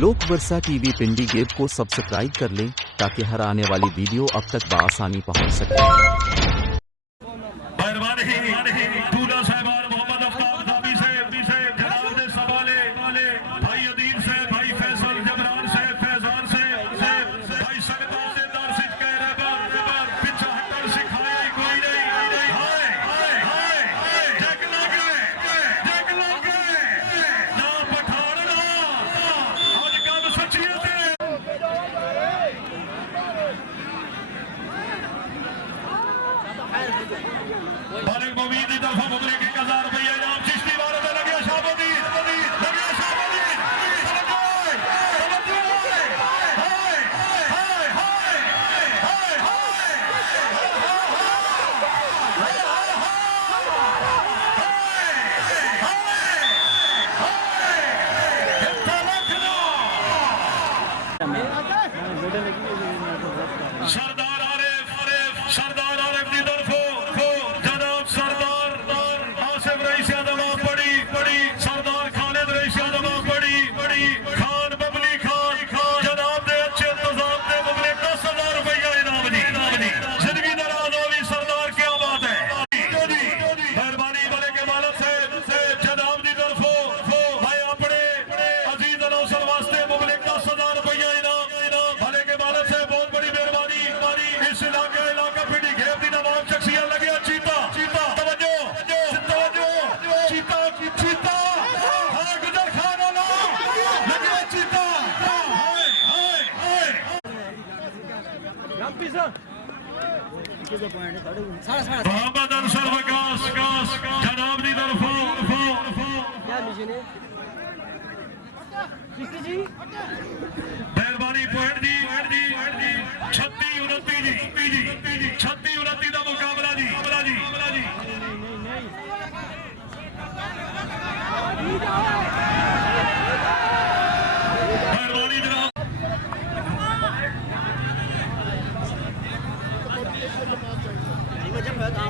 लोक वर्षा टीवी पिंडी गेब को सब्सक्राइब कर लें ताकि हर आने वाली वीडियो अब तक बआसानी पहुंच सके। सरदार आरिफ की तरफ जनाब सरदार आसिफ रईस यादव पड़ी सरदार खालिद रईस यादव पड़ी खान बबली खान जनाब दे अच्छे इंतजाम दे बबले 10,000 रुपया इनाम जी जिंदगी नाराज होगी सरदार क्या बात है। मेहरबानी बड़े के मालक से जनाब की तरफ भाई अपने अजीज अनौसर वास्ते बबले 10,000 रुपया इनाम भले के मालक से बहुत बड़ी मेहरबानी इस इलाके मोहम्मद अंसर विकास जनाब की तरफ मेहरबानी पॉइंट जी 36-29 का मुकाबला जी मेहरबानी जनाब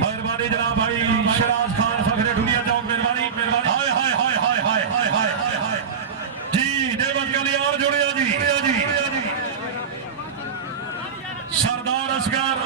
मेहरबानी जनाब भाई शराज खान फखरे दुनिया जाओ मेहरबानी हाय जी देवत का लिए और जुड़िया जी सरदार असगर